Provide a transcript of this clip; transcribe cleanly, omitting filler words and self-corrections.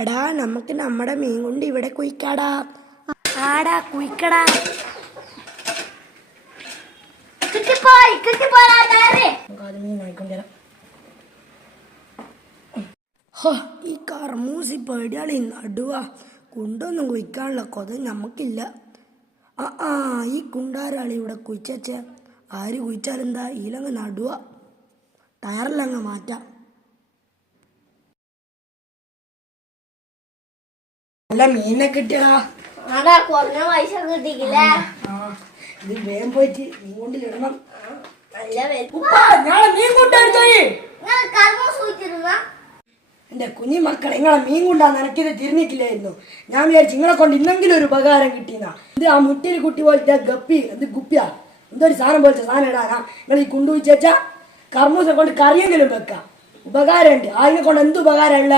എടാ നമുക്ക് നമ്മുടെ മീൻ കൊണ്ട് ഇവിടെ കുയിക്കാടാ. ആടാ കുയിക്കടാ. ഈ കർമൂസി പേടിയാളി നടുവാ. കുണ്ടൊന്നും കുയിക്കാനുള്ള കൊത ഞമ്മക്കില്ല. ഈ കുണ്ടാരാളി ഇവിടെ കുയിച്ച ആര് കുയിച്ചാലെന്താ ഈലങ്ങ് നടുവാ. ടയറിലങ്ങ് മാറ്റാം. നല്ല മീനെ കിട്ടിയടാ. ഇത് വേഗം പോയിട്ട് മീൻ കൊണ്ടിലിടണം. എന്റെ കുഞ്ഞു മക്കളെ, നിങ്ങളെ മീൻ കൊണ്ടാ നനക്കിത് തിരിഞ്ഞിട്ടില്ലായിരുന്നു. ഞാൻ വിചാരിച്ചു നിങ്ങളെ കൊണ്ട് ഇന്നെങ്കിലും ഒരു ഉപകാരം കിട്ടിയെന്നാ. ഇത് ആ മുട്ടിൽ കുട്ടി പോലത്തെ ഗപ്പി എന്ത് ഗുപ്പിയാ എന്തൊരു സാധനം പോലത്തെ സാധനം ഇടാനാ നിങ്ങൾ ഈ കൊണ്ടുപോയിച്ചാ. കർമ്മൂസെ കൊണ്ട് കറിയെങ്കിലും വെക്കാം. ഉപകാരമുണ്ട്. അതിനെ കൊണ്ട് എന്ത് ഉപകാരമുള്ള